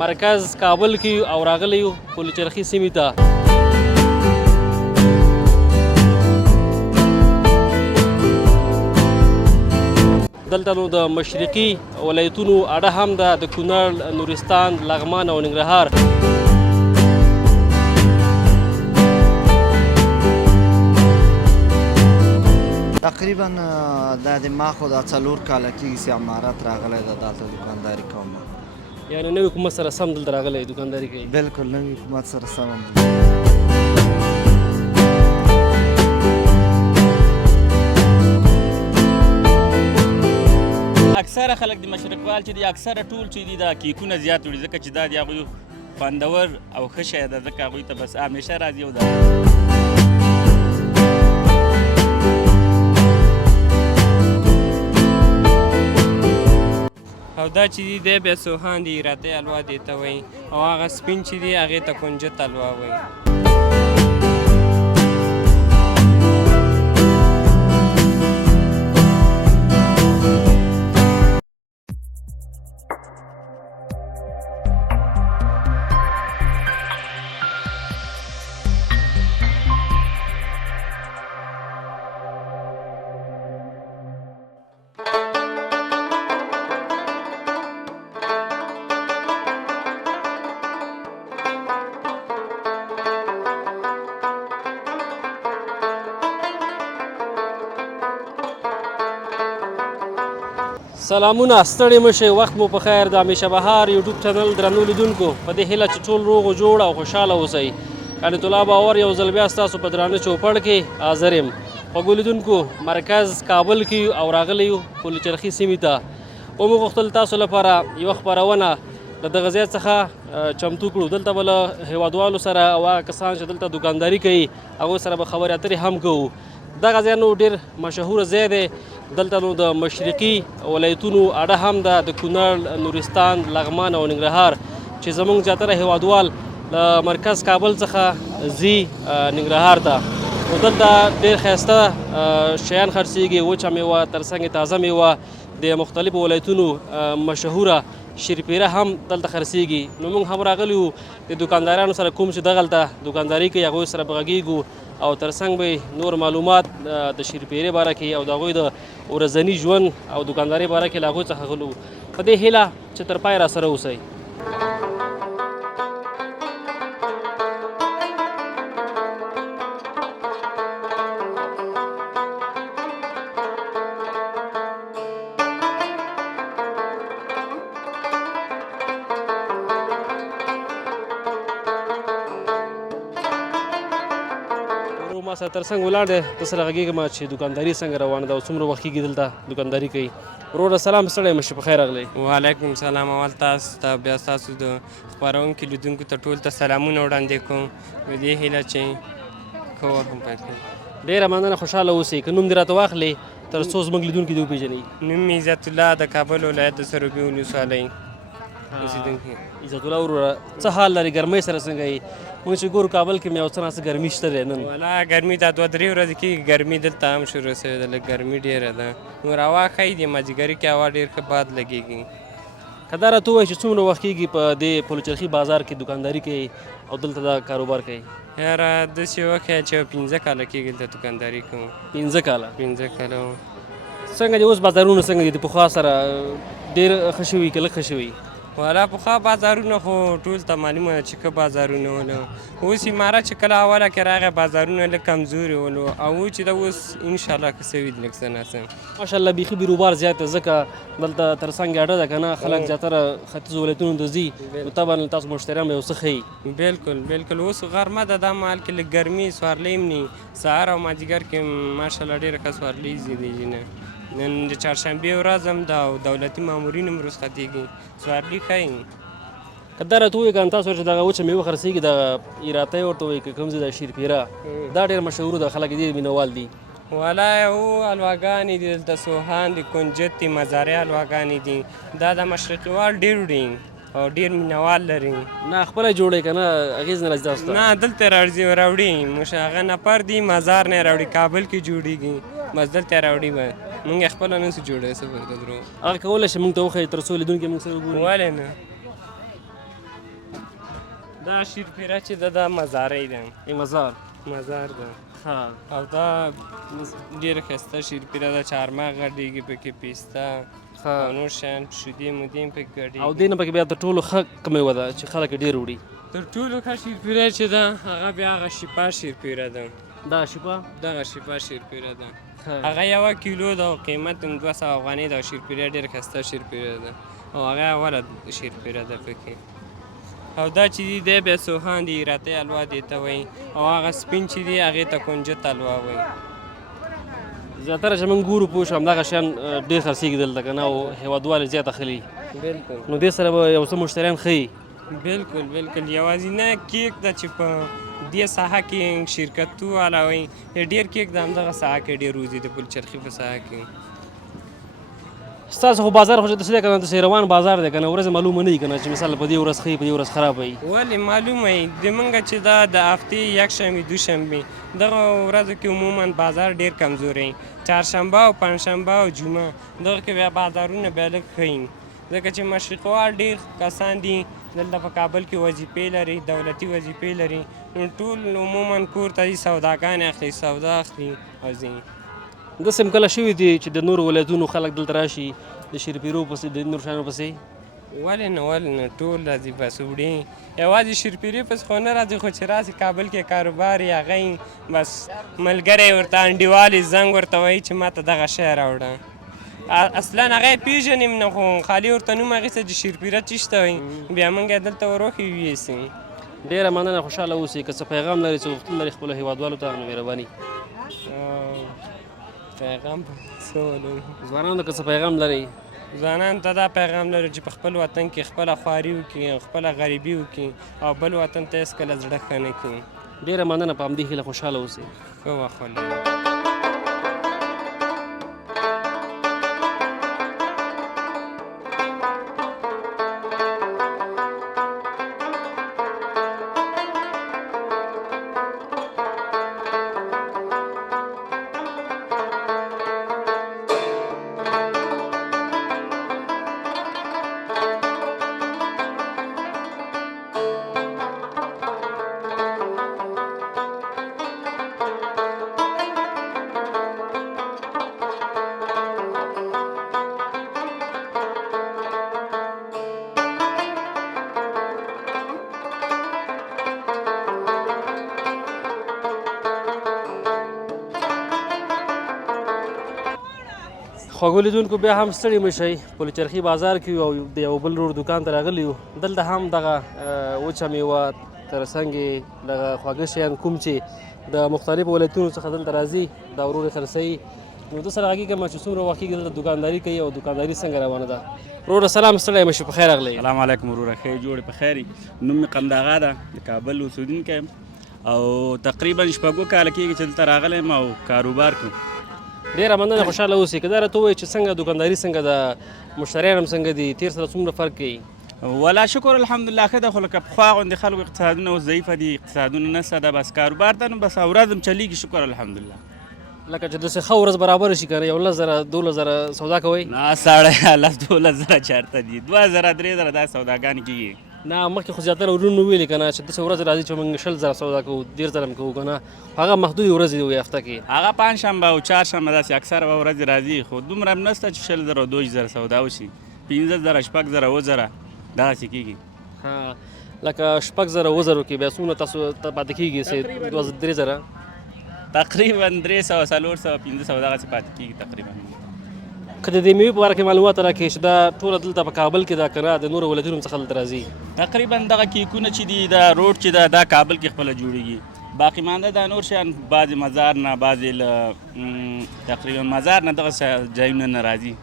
مرکز کابل کې او راغلی یو پلچرخي سیمې ته. دلته نو د مشرقي ولایتونو اډه هم ده، د کونړ، نورستان، لغمان او ننګرهار. تقریبا دا د ما خو دا 4 کاله کېږي چې امارت راغلی ده، دلته دوکانداري کوم. یعنې نوي حکومت سره سم دلته راغلی دوکانداري کوي؟ بلکل نوي حکومت سره سم. اکثره خلک د مشرقوال چې دي اکثره ټول چې دي دا کیکونه زیات وړي، ځکه چې دا د هغوی خوندور او ښه شی ده، ځکه هغوی ته بس همیشه راځي. او دا او دا چې دی دی بیا سوهان دی راته الوا دی ته وایي، او هغه سپین چې دی هغې ته کنجد الوا وایي. سلامونه، ستړي مه شئ، وخت مو په خیر. د همیشه بهار یوټیوب چینل درنو لیدونکو، په دې هیله چې ټول روغ و جوړ او خوشحاله اوسئ. قانع الله باور یو ځل بیا ستاسو په درانه چوپړ کې حاضر یم. خوږو لیدونکو، مرکز کابل کې او راغلی یو پلچرخي سیمې ته. ومو غوښتل تاسو لپاره یوه خپرونه له دغه ځای څخه چمتو کړو. دلته به له هیوادوالو سره او هغه کسان چې دلته دوکانداري کوي هغوی سره به خبرې اترې هم کوو. دغه ځای نو ډېر مشهوره ځای دی. دلته نو د مشرقي ولایتونو اډه هم ده، د کونړ، نورستان، لغمان او ننګرهار، چې زموږ زیاتره هیوادوال له مرکز کابل څخه ځي ننګرهار ته. نو دلته ډېر ښایسته شیان خرڅېږي، وچه میوه، ترڅنګ تازه میوه، د مختلفو ولایتونو مشهوره شیرپیره هم دلته خرڅېږي. نو موږ هم راغلي وو د دوکاندارانو سره، کوم چې دغلته دوکانداري کوي هغوی سره به غږېږو او ترڅنګ به نور معلومات د شیرپیرې باره کې او د هغوی د ورځني ژوند او دوکانداري باره کې له هغوی څخه غلو. په دې هیله چې تر پای را سره اوسئ. ما سره تر څنګ ولاړ دی، ته سره غږېږم چې دوکانداري څنګه روانه ده او څومره وخت کېږي دلته دوکانداري کوي. وروره سلام، ستړی مه شې، په خیر راغلی. وعلیکم سلام. اول تاسو ته بیا ستاسو د خپرونکي لیدونکو ته ټول ته سلامونه وړاندې کوم په دې هیله چې ښه وخت مو پیل کړي. ډېره مننه، خوشحاله اوسئ. که نوم دې راته واخلې تر څو زموږ لیدونکي دې وپېژني. نوم مې عزت الله، د کابل ولایت د سروبي ولسوالۍ اوسېدونکی. عزت الله وروره، څه حال لري؟ ګرمۍ سره څنګه یې؟ موږ چې ګورو کابل کې مې یو څه ناڅه ګرمي شته دی نن. والا ګرمي دا 2-3 ورځې کېږي ګرمي دلته هم شروع شوې ده، لږ ګرمي ډېره ده. نور هوا ښه دی، مازدیګري کې هوا ډېر ښه باد لګېږي. که دا راته ووایي چې څومره وخت کېږي په دې پلچرخي بازار کې دوکانداري کوي او دلته دا کاروبار کوي؟ یاره داسې وښیه چې 15 کاله کېږي دلته دوکانداري کوم. 15 کاله؟ 15 کاله. څنګه دي اوس بازارونه څنګه دي؟ د پخوا سره ډېر ښه شوي که لږ ښه شوي؟ والا پخوا بازارونه خو ټول ته معلومه ده چې ښه بازارونه ولو. اوس امارت چې کله اوله کې راغی بازارونه لږ کمزوري ولو، او چې دا اوس انشاءالله ښه سوي دي لږ څه ناڅه. ماشاءالله بیخي بیروبار زیات دی، ځکه دلته تر څنګ اډه ده که نه، خلک زیاتره ختیځو ولایتونو ته ځي، نو طبعا تاسو مشتریان به یو څه ښیي. بلکل بلکل. اوس غرمه ده، دا مهال کې لږ ګرمي سوارلۍ هم نه، سهار او مازدیګر کې ماشاءالله ډېره ښه سوارلۍ زیږېږي نه. نن د چهارشنبې ورځ هم ده او دولتي مامورین هم رخصتېږي، سوارلي ښایي. که دا راته ووایي که تاسو چې دغه وچه میوه خرڅېږي دغه ایراتی ورته وایي که کوم ځای د شیرپیره، دا ډېر مشهوره ده، خلک ډېر مینوال دي. والا هو الواګانې دي دلته، سوهان دي، کنجد دي، مزارع الواګانې دي. دا د مشرقیوال ډېر وړي او ډېر مینوال لري. نه خپله جوړوي که نه اغېز نه راځي تاسو ته؟ نه دلته راوړي، هغه نفر دي مزار نه راوړي، کابل کې جوړېږي، بس دلته راوړي به. موږ خپله نه سو جوړوی، څه فرق درو. هغه کولی شي موږ ته وښایي تر څو لیدونکي موږ سره وګوري؟ ولې نه؟ دا شیرپیره چې ده دا مزاری ده مزار مزار ده ها او دا ډېره ښایسته شیرپیره ده چهارمغز غټېږي پکې پیسته او نور شیان شیدې مودې هم پکې ګډېږي او دې نه پکې بیا د ټولو ښه کومه وه ده چې خلک یې ډېر وړي تر ټولو ښه شیرپیره چې ده هغه بیا هغه شفا شیرپیره ده دا شپه دغه شفا شیرپیره ده هغه 1 کیلو ده او قیمت هم 200 افغانۍ ده او شیرپیره ډېره ښایسته شیرپیره ده او هغه اوله شیرپیره ده پکې او دا چې دی دی بیا سوهان دی راتۍ حلوا دې ته وایي او هغه سپین چې دی هغې ته کنجد حلوا وایي زیاتره چې موږ ګورو پوه شو همدغه شیان ډېر خرڅېږي دلته که نه او هېوادوال یې زیات اخلي بلکل نو دې سره به یو څه مشتریان ښه بلکل بلکل یوازینه کیک ده چې په دې ساحه کې شرکتو والا وایي ډېر کیک د همدغه ساحه کې ډېر وځي د پلچرخي په ساحه کې ستاسو خو بازار خو چې داسې دی که نه داسې روان بازار دی که نه ورځ معلومه نه وي که نه چې مثال په دې ورځ ښه وي په دې ورځ خراب وي ولې معلومه وي زمونږ چې دا د هفتې یکشنبې دوشنبې دغه ورځو کې عموما بازار ډېر کمزوری چهارشنبه او پنجشنبه او جمعه دغه کې بیا بازارونه بیا لږ ښه وي ځکه چې مشرقوال ډېر کسان دي دلته په کابل کې وظیفې لري دولتي وظیفې لري نو ټول عموما کور ته ځي سوداګانې اخلي سودا اخلي او ځي داسې هم کله شوي دي چې د نورو ولایتونو خلک دلته راشي د شیرپیرو پسې د نورو شیانو پسې ولې نه ټول راځي بس وړي یوازې شیرپیرې پسې خو نه راځي خو چې راسي کابل کې کاروبار یې هغه بس ملګری ورته انډیوال یې زنګ ورته وایي چې ما ته دغه شی راوړه اصلا هغه یې پېژنې نه خو خالي ورته نوم اخیستی چې شیرپیره څه شته وایي بیا موږ یې دلته وروښي ویسي ډېره مننه خوشحاله اوسئ که څه پیغام لري څه غوښتل لري خپلو هېوادوالو ته نو مهرباني پیغام څه ولرو ځوانانو که څه پیغام لري ځوانانو ته دا پیغام لرو چې په خپل وطن کې خپله خواري وکړي او خپله غریبي وکړي او بل وطن ته هېڅکله زړه ښه نه کړي ډېره مننه په همدې هیله خوشحاله اوسئ ښه وخت ولرو خوږو لیدونکو بیا هم ستړي مه شئ پلچرخي بازار کې او د یو بل ورور دوکان ته راغلي یو دلته هم دغه وچه میوه ترڅنګ دغه خواږه شیان کوم چې د مختلفو ولایتونو څخه دلته راځي دا ورور یې خرڅوي نو ده سره غږېږم چې څومره وخت کېږي دلته دوکانداري کوي او دوکانداري څنګه روانه ده وروره سلام ستړی مه شي په خیر راغلی سلام علیکم وروره ښه جوړې په خیر نوم مې قنداغا ده د کابل اوسېدونکی یم او تقریبا شپږو کاله کېږي چې دلته راغلی یم او کاروبار کوم ډېره مننه خوشحاله اوسئ که دا راته ووایي چې څنګه دوکانداري څنګه ده مشتریان هم څنګه دي تېر سره څومره فرق کوي ولا شکر الحمدلله ښه ده خو لکه پخوا غوندې خلکو اقتصادونه اوس ضعیفه دي اقتصادونه نسته ده بس کاروبار ته نو بس ورځ هم چلیږي شکر الحمدلله لکه چې داسې ښه ورځ برابره شي که نه 11,000 12,000 سودا کوئ نه ساړه 12,000 چېرته دي 2,000 3,000 دا سوداګانې کېږي نه مخکې خو زیاتره ورونو ویلې که نه چې داسې ورځ راځي چې موږ 20,000 سودا کوو 13,000 هم کوو که نه هغه محدودې ورځې وي هفته کې هغه پنجشنبه او چهارشنبه داسې اکثره به ورځې راځي خو دومره هم نشته چې 20,000 او 2,000 سودا وشي 15,000 شپږ زره 7,000 دغسې کېږي ها لکه 6,000 7,000 کې بیا څومره تاسو ته پاتې کېږي 2,000 تقریبا 300 400 500 دغسې پاتې کېږي تقریبا که د دې میوې په باره کې معلومات راکړې چې دا ټوله دلته په کابل کې ده که نه د نورو ولایتونو څخه دلته راځي تقریبا دغه کیکونه چې دي دا روډ چې ده دا کابل کې خپله جوړېږي باقي مانده دا نور شیان بعضې مزار نه بعضې له تقریبا مزار نه دغه ځایونه نه راځي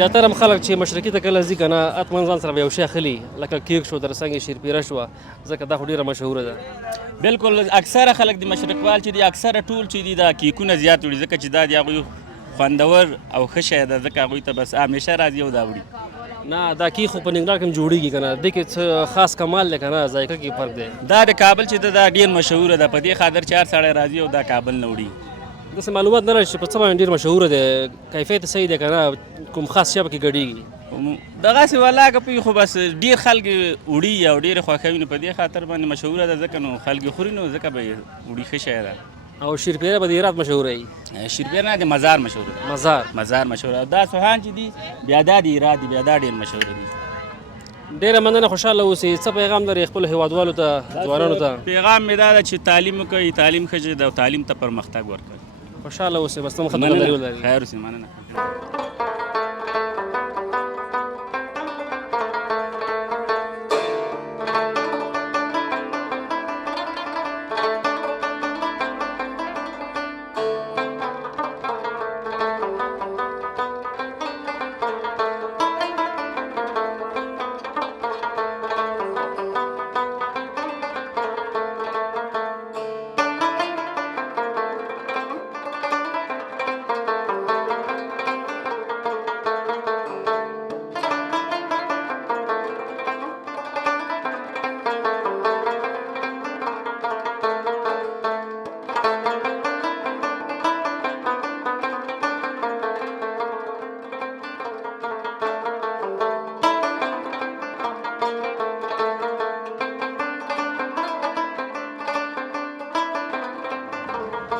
زیاتره هم خلک چې مشرقي ته کله ځي که نه اتمن ځان سره به یو شی اخلي لکه کیک شو ترڅنګ یې شیرپیره شوه ځکه دا خو ډېره مشهوره ده بلکل اکثره خلک د مشرقوال چې دي اکثره ټول چې دي دا کیکونه زیات وړي ځکه چې دا د هغوی خوندور او ښه شی ده ځکه هغوی ته بس همیشه راځي او دا وړي نه دا کیک خو په ننګرهار کې هم جوړېږي که نه دې کې څه خاص کمال دی که نه ذایقه کې فرق دی دا د کابل چې ده دا ډېر مشهوره ده په دې خاطر چې هر سړی راځي او دا کابل نه وړي داسې معلومات نه لري چې په څه باندې ډېر مشهوره دی کیفیت صحیح دی که نه کوم خاص شی پکې ګډېږي دغسې ولاکه پوي خو بس ډېر خلک وړي او ډېرې خوښوي نو په دې خاطر باندې مشهوره ده ځکه نو خلک خوري نو ځکه به یې وړي ښه شی ده. او شیرپیره به د هرات مشهوره وي. شیرپیر نه د مزار مشهوره ده. مزار مشهوره ده. دا سوهان چې دي بیا دا د هرات دي بیا دا ډېر مشهوره دي. ډېره مننه، خوشحاله اوسئ. څه پیغام لرئ خپلو هیوادوالو ته ځوانانو ته؟ پیغام مې دا ده چې تعلیم وکړئ، تعلیم ښه شی ده او تعلیم ته پرمختګ ورکړئ. خوشحاله اوسئ. بس تم خدمتګاري ولرئ. خیر اوسئ. مننه.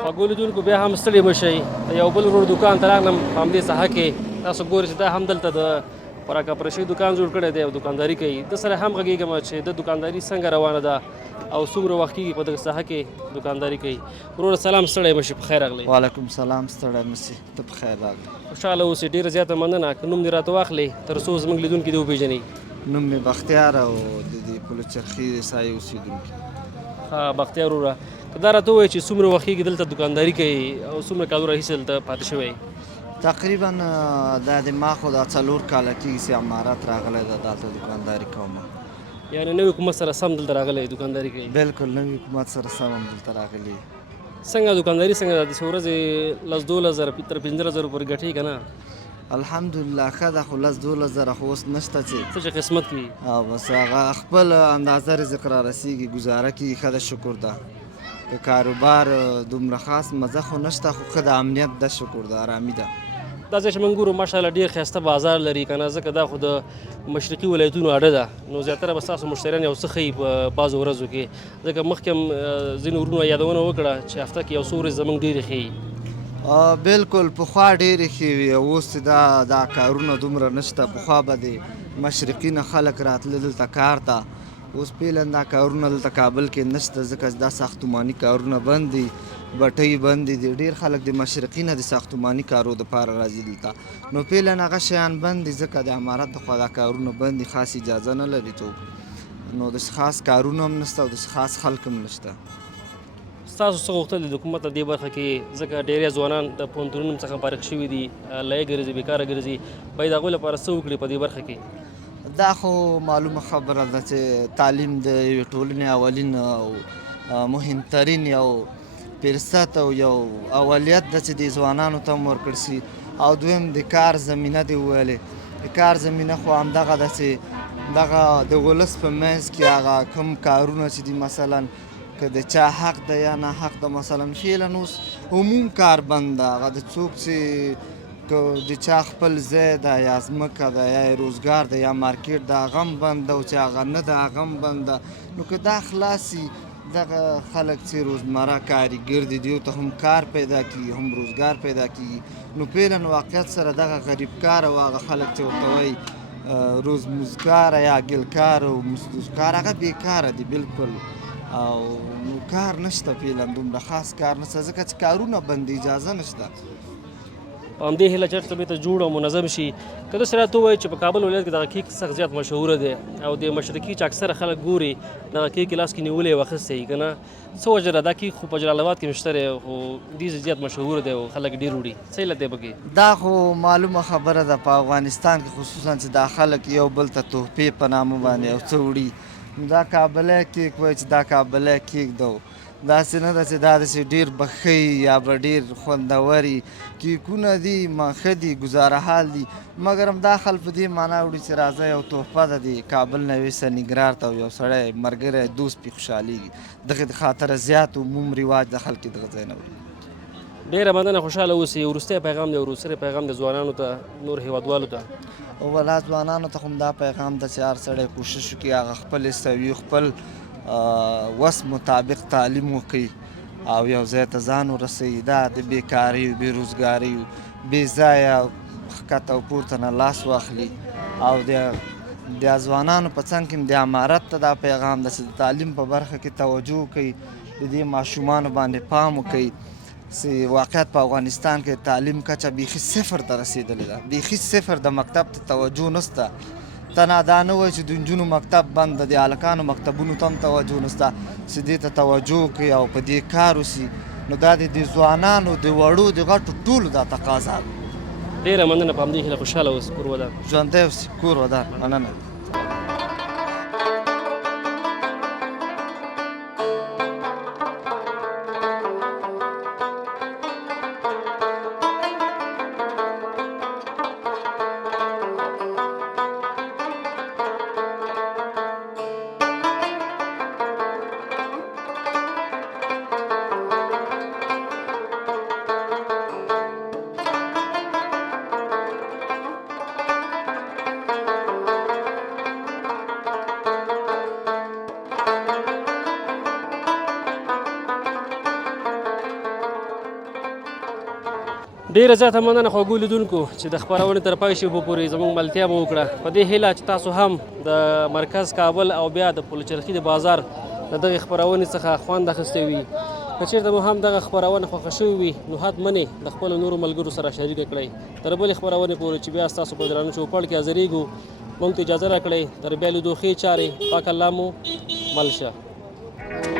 خوږو لیدونکو بیا هم ستړي مه شئ. د یو بل ورور دوکان ته راغلم په همدې ساحه کې. تاسو ګورئ چې دا هم دلته د خوراک پرشي دوکان جوړ کړی دی او دوکانداري کوي. د سره هم غږېږم چې د دوکانداري څنګه روانه ده او څومره وخت کېږي په دغه ساحه کې دوکانداري کوي. وروره سلام، ستړی مه شي، په خیر راغلی. وعلیکم سلام، ستړی مه شي، ته په خیر راغلی. خوشحاله اوسئ. ډېره زیاته مننه. که نوم دې راته واخلې تر څو زموږ لیدونکي دې وپېژني. نوم مې بختیار او د دې پلچرخي سایې اوسېدونکی. ها بختیار وروره، که دا راته ووایې چې څومره وخت کېږي دلته دوکانداري کوي او څومره کالو راهیسې دلته پاتې شوی؟ تقریبا دا د ما خو دا 4 کاله کېږي چې امارت راغلی ده، دلته دوکانداري کوم. یعنې نوي حکومت سره سم دلته راغلی دوکانداري کوي؟ بالکل نوي حکومت سره سم هم دلته راغلی. څنګه دوکانداري څنګه ده؟ داسې ورځې 10-12,000 تر 15,000 پورې ګټې که نه؟ الحمدلله ښه ده، خو 10-12,000 خو اوس نشته څه چې قسمت کوي. او بس هغه خپل اندازه رزق را رسیږي، ګزاره کېږي. ښه ده، شکر ده. که کاروبار دومره خاص مزه خو نشته، خو ښه د امنیت ده، شکر ده، ارامي ده. دا ځای چې موږ ګورو ماشاءالله ډېر ښایسته بازار لري که نه، ځکه دا خو د مشرقي ولایتونو اډه ده، نو زیاتره به ستاسو مشتریان یو څه ښیي په بعضو ورځو کې، ځکه مخکې هم ځینو وروڼو یادونه وکړه چې هفته کې یو څو ورځې زموږ ډېرې ښیي. بالکل پخوا ډېرې ښې وي، اوس دا کارونه دومره نشته. پخوا به د مشرقي نه خلک راتله دلته کار ته، اوس فعلا دا کارونه دلته کابل کې نشته، ځکه دا ساختماني کارونه بند دي، بټۍ بندې دي. ډېر خلک د مشرقي نه د ساختماني کارو دپاره راځي دلته، نو فعلا هغه شیان بند دي، ځکه د امارت دخوا دا کارونه بند دي، خاص اجازه نه لري څوک، نو داسې خاص کارونه هم نشته او داسې خاص خلک هم نشته. ستاسو څه غوښتل دي د حکومت دې برخه کې؟ ځکه ډېری ځوانان د پوهنتونونو څخه فارغ شوي دي، لیه ګرځي، بیکاره ګرځي، باید د هغوی لپاره څه وکړي په دې برخه کې؟ دا خو معلومه خبره ده چې تعلیم د یوې ټولنې اولین او مهمترین یو فرصت او یو اولیت ده چې د ځوانانو ته هم ورکړل شي. او دویم د کار زمینه دې وویلې، د کار زمینه خو همدغه ده چې دغه د ولس په منځ کې هغه کوم کارونه چې دي، مثلا که د چا حق ده یا نه حق ده، مثلا فعلا اوس عموم کار بند ده، هغه د څوک چې که د چا خپل ځای ده یا ځمکه ده یا روزګار ده یا مارکیټ ده، هغه هم بند ده، او چې هغه نه ده هغه هم بند ده. نو که دا خلاصي، دغه خلک چې روزمره کارګر دي، دیو ته هم کار پیدا کړي، هم روزګار پیدا کړي، نو فعلا واقعیت سره دغه غریب کار او هغه خلک چې ورته وایي روزمزګاره یا ګلکار او مزدوزکار، هغه بېکاره دي بالکل. او نو کار نشته، فعلا دومره خاص کار نشته، ځکه چې کارونه بند، اجازه نشته. په همدې هیله چې هر څه بیرته جوړ او منظم شي. که داسې راته ووایي چې په کابل ولایت کې دغه کیک سخت زیات مشهوره دی او د مشرقي چې اکثره خلک ګوري دغه کیک لاس کې نیولی او اخیستی که نه، څه وجه ده؟ دا کیک خو په جلال آباد کې هم شته دی، خو ډېر زیات مشهور دی او خلک ډېر وړي، څه علت دی پکې؟ دا خو معلومه خبره ده، په افغانستان کې خصوصا چې دا خلک یو بل ته تحفې په نامه باندې یو څه وړي. دا کابلی کیک وایي چې دا کابلی کیک ده، داسې نه ده چې دا داسې ډېر به ښه یا به ډېر خوندوري کیکونه دي، ښه دي، ګزاره حال دي، مګر همدا خلک په دې معنا وړي چې راځه یو تحفه ده د کابل نه یوسه نګرار ته، یو سړی ملګری دوست پې خوشحالېږي، دغې د خاطره زیات عموم رواج د خلک دغه ځای نه وړي. ډېره مننه، خوشحاله اوسئ. وروستی پیغام دی، وروستی پیغام د ځوانانو ته، نور هیوادوالو ته. ولا ځوانانو ته هم دا پیغام ده چې هر سړی کوشش وکړي هغه خپل سوي خپل وس مطابق تعلیم وکړي او یو ځای ته ځان ورسوي. دا د بیکاري بېروزګاري بې ځایه ښکته او پورته نه لاس واخلي او د ځوانانو په څنګ کې د امارت ته دا پیغام ده چې د تعلیم په برخه کې توجه وکړي، د دې ماشومانو باندې پام وکړي چې واقعیت په افغانستان کې تعلیم کچه بیخي صفر ته رسېدلې ده، بیخي صفر. د مکتب ته توجه نشته. ته دا نه وایي چې د نجونو مکتب بند ده، د هلکانو مکتبونو ته هم توجه نشته چې دې ته توجه وکړي او په دې کار وسي. نو دا د ځوانانو د وړو د غټو ټولو دا تقاضا ده. ډېره مننه، په همدې هیله خوشحاله اوسئ. کور ودان. ژوندی اوسئ. کور ودان. مننه. ډېره زیاته مننه خوږو لیدونکو چې د خپرونې تر پای شېبو پورې زموږ ملتیا مو وکړه. په دې هیله چې تاسو هم د مرکز کابل او بیا د پلچرخي د بازار د دغې خپرونې څخه خوند اخیستی وي. که چېرته مو هم دغه خپرونه خوښه شوې وي نو حتمنې د خپلو نورو ملګرو سره شریکه کړئ. تر بلې خپرونې پورې چې بیا ستاسو په درانه چوپړ کې حاضرېږو، موږ ته اجازه راکړئ. تر بیا لیدو ښې چارې. پاک الله مو مل شه.